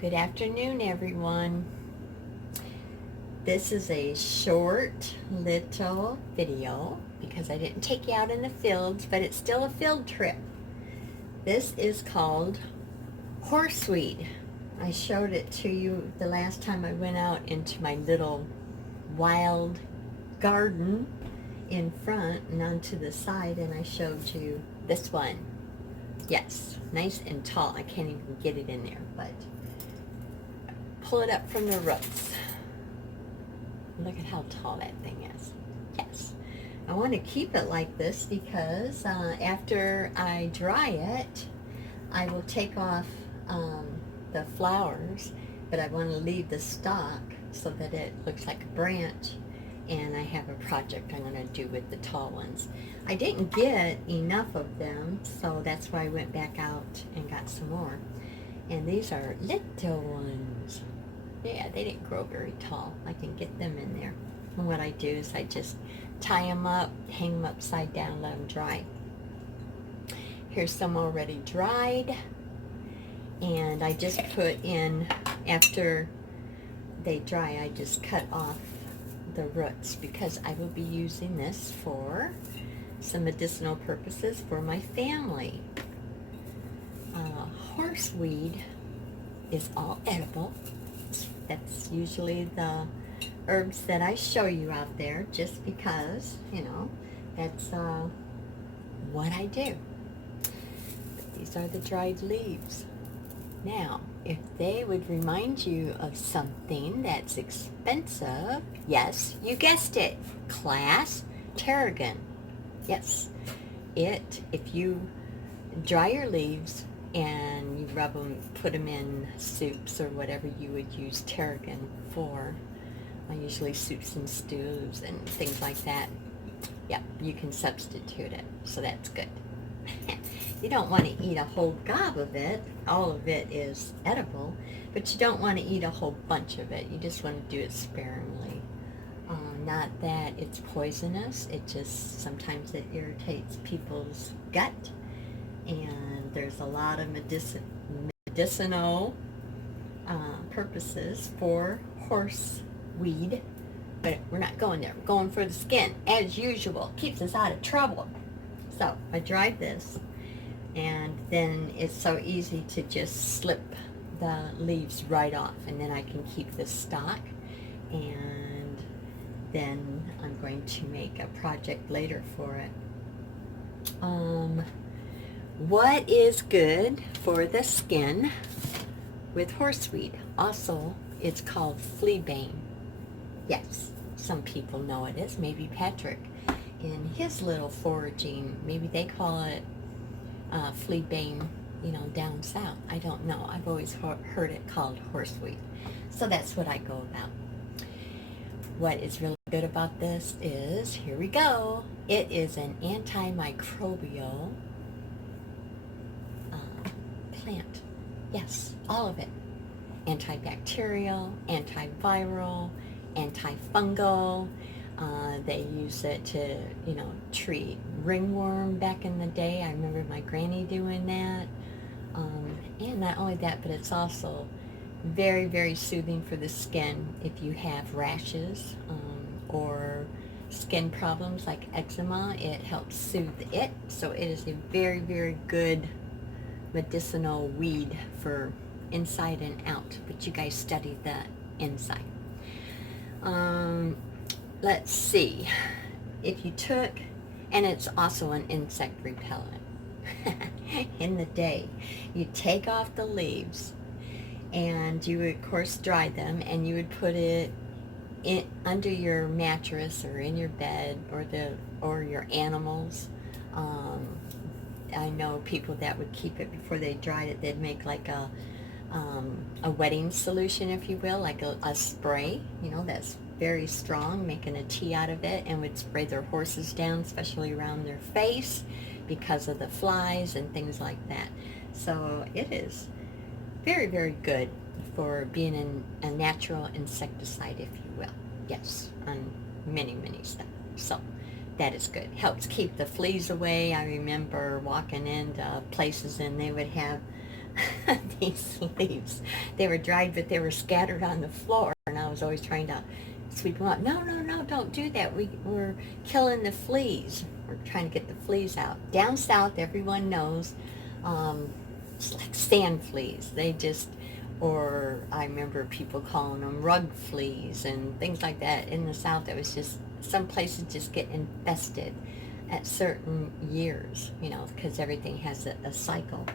Good afternoon, everyone. This is a short little video because I didn't take you out in the fields, but it's still a field trip. This is called horseweed. I showed it to you the last time I went out into my little wild garden in front and onto the side, and I showed you this one. Yes, nice and tall. I can't even get it in there, but pull it up from the roots. Look at how tall that thing is. Yes. I want to keep it like this because after I dry it, I will take off the flowers, but I want to leave the stalk so that it looks like a branch, and I have a project I'm going to do with the tall ones. I didn't get enough of them, so that's why I went back out and got some more. And these are little ones. Yeah, they didn't grow very tall. I can get them in there. And what I do is I just tie them up, hang them upside down, let them dry. Here's some already dried. And I just put in, after they dry, I just cut off the roots because I will be using this for some medicinal purposes for my family. Horseweed is all edible. That's usually the herbs that I show you out there just because, you know, that's what I do. But these are the dried leaves. Now, if they would remind you of something that's expensive, yes, you guessed it, class, tarragon. Yes, if you dry your leaves and you rub them, put them in soups or whatever you would use tarragon for, usually soups and stews and things like that. Yep, you can substitute it, so that's good. You don't want to eat a whole gob of it. All of it is edible, but you don't want to eat a whole bunch of it. You just want to do it sparingly. Not that it's poisonous, it just sometimes it irritates people's gut, and there's a lot of medicinal purposes for horseweed, but we're not going there. We're going for the skin, as usual. Keeps us out of trouble. So I dried this, and then it's so easy to just slip the leaves right off, and then I can keep the stalk, and then I'm going to make a project later for it. What is good for the skin with horseweed? Also, it's called fleabane. Yes, some people know it is. Maybe Patrick in his little foraging, maybe they call it fleabane, you know, down south. I don't know. I've always heard it called horseweed. So that's what I go about. What is really good about this is, here we go, it is an antimicrobial plant. Yes, all of it. Antibacterial, antiviral, antifungal. They use it to, you know, treat ringworm back in the day. I remember my granny doing that. And not only that, but it's also very, very soothing for the skin if you have rashes or skin problems like eczema. It helps soothe it. So it is a very, very good medicinal weed for inside and out. But you guys study the inside. Let's see. If you took, and it's also an insect repellent. In the day, you take off the leaves, and you would, of course, dry them, and you would put it in under your mattress or in your bed or your animals. I know people that would keep it before they dried it. They'd make like a wetting solution, if you will, like a spray, you know, that's very strong, making a tea out of it, and would spray their horses down, especially around their face because of the flies and things like that. So it is very, very good for being a natural insecticide, if you will. Yes, on many, many stuff. So that is good. Helps keep the fleas away. I remember walking into places and they would have these leaves. They were dried, but they were scattered on the floor, and I was always trying to sweep them up. No, no, no, don't do that. We're killing the fleas. We're trying to get the fleas out. Down south, everyone knows, it's like sand fleas. They just, or I remember people calling them rug fleas and things like that. In the south, it was just, some places just get infested at certain years, you know, because everything has a cycle.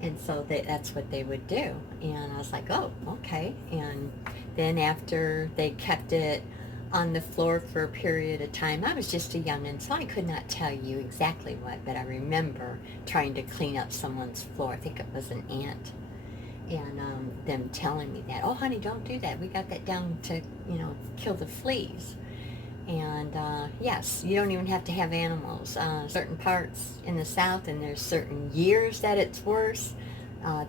And so that's what they would do. And I was like, oh, okay. And then after they kept it on the floor for a period of time, I was just a youngin', so I could not tell you exactly what, but I remember trying to clean up someone's floor. I think it was an aunt. And them telling me that, oh, honey, don't do that. We got that down to, you know, kill the fleas. And yes, you don't even have to have animals. Certain parts in the south, and there's certain years that it's worse,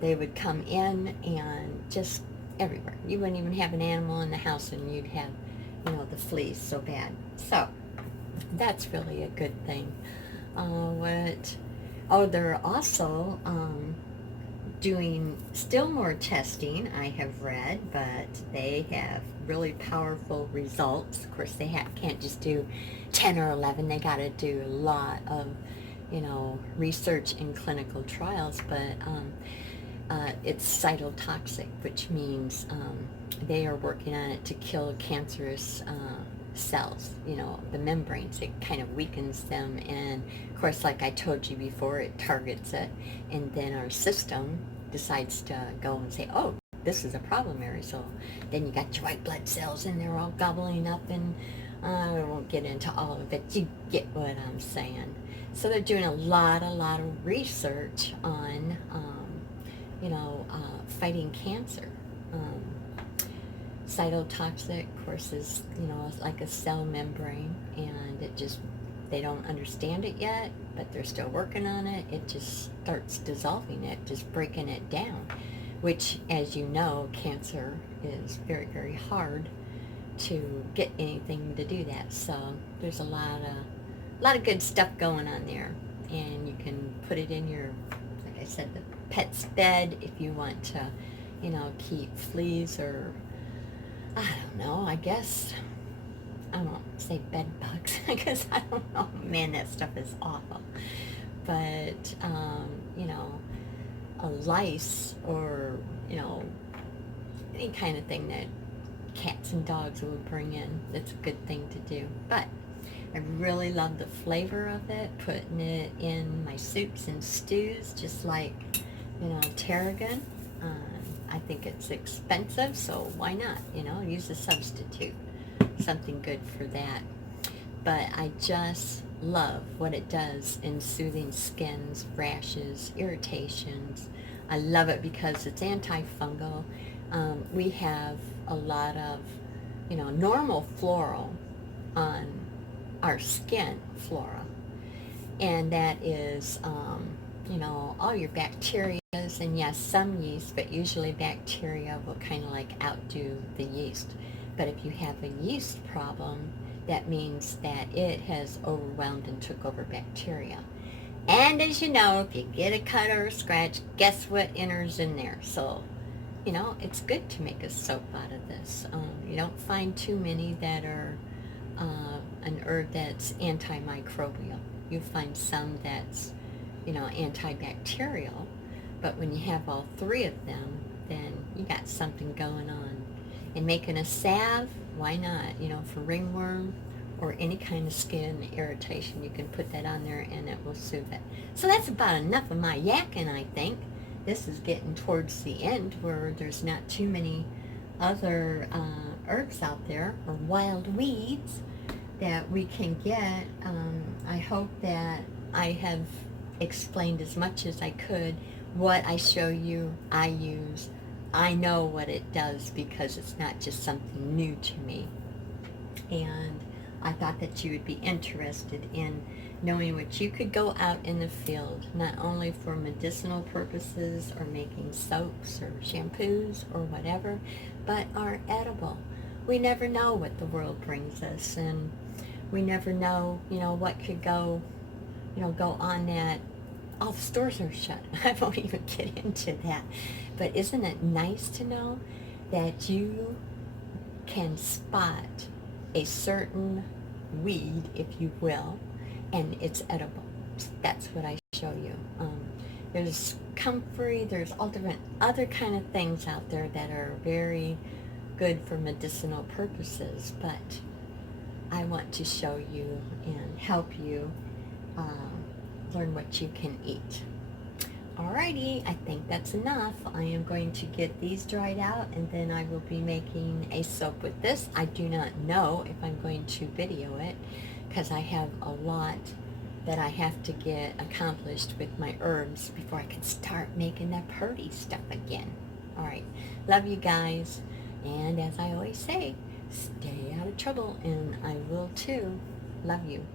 they would come in and just everywhere. You wouldn't even have an animal in the house and you'd have, you know, the fleas so bad. So that's really a good thing. They're also doing still more testing, I have read, but they have really powerful results. Of course, they can't just do 10 or 11. They got to do a lot of, you know, research and clinical trials, but it's cytotoxic, which means they are working on it to kill cancerous cells, you know, the membranes. It kind of weakens them, and of course, like I told you before, it targets it, and then our system decides to go and say, oh, this is a problem area. So then you got your white blood cells and they're all gobbling up, and I won't get into all of it. You get what I'm saying. So they're doing a lot of research on, fighting cancer. Cytotoxic, of course, is, you know, like a cell membrane, and it just, they don't understand it yet, but they're still working on it. It just starts dissolving it, just breaking it down, which, as you know, cancer is very, very hard to get anything to do that. So there's a lot of good stuff going on there, and you can put it in your, like I said, the pet's bed if you want to, you know, keep fleas, or I don't know, I guess, I won't say bed bugs because I don't know, man, that stuff is awful. But, you know, a lice, or, you know, any kind of thing that cats and dogs will bring in, that's a good thing to do. But I really love the flavor of it, putting it in my soups and stews, just like, you know, tarragon. I think it's expensive, so why not, you know, use a substitute, something good for that. But I just love what it does in soothing skins, rashes, irritations. I love it because it's antifungal. We have a lot of, you know, normal floral on our skin flora, and that is, you know, all your bacteria, and yes, some yeast, but usually bacteria will kind of like outdo the yeast. But if you have a yeast problem, that means that it has overwhelmed and took over bacteria. And as you know, if you get a cut or a scratch, guess what enters in there? So, you know, it's good to make a soap out of this. You don't find too many that are an herb that's antimicrobial. You find some that's, you know, antibacterial. But when you have all three of them, then you got something going on. And making a salve, why not? You know, for ringworm or any kind of skin irritation, you can put that on there and it will soothe it. So that's about enough of my yakking, I think. This is getting towards the end where there's not too many other herbs out there, or wild weeds, that we can get. I hope that I have explained as much as I could. What I show you, I use. I know what it does because it's not just something new to me. And I thought that you would be interested in knowing what you could go out in the field, not only for medicinal purposes or making soaps or shampoos or whatever, but are edible. We never know what the world brings us, and we never know, you know, what could go, you know, go on that all the stores are shut. I won't even get into that. But isn't it nice to know that you can spot a certain weed, if you will, and it's edible? That's what I show you. There's comfrey, there's all different other kind of things out there that are very good for medicinal purposes, but I want to show you and help you learn what you can eat. Alrighty, I think that's enough. I am going to get these dried out, and then I will be making a soap with this. I do not know if I'm going to video it because I have a lot that I have to get accomplished with my herbs before I can start making that pretty stuff again. Alright, love you guys, and as I always say, stay out of trouble, and I will too. Love you.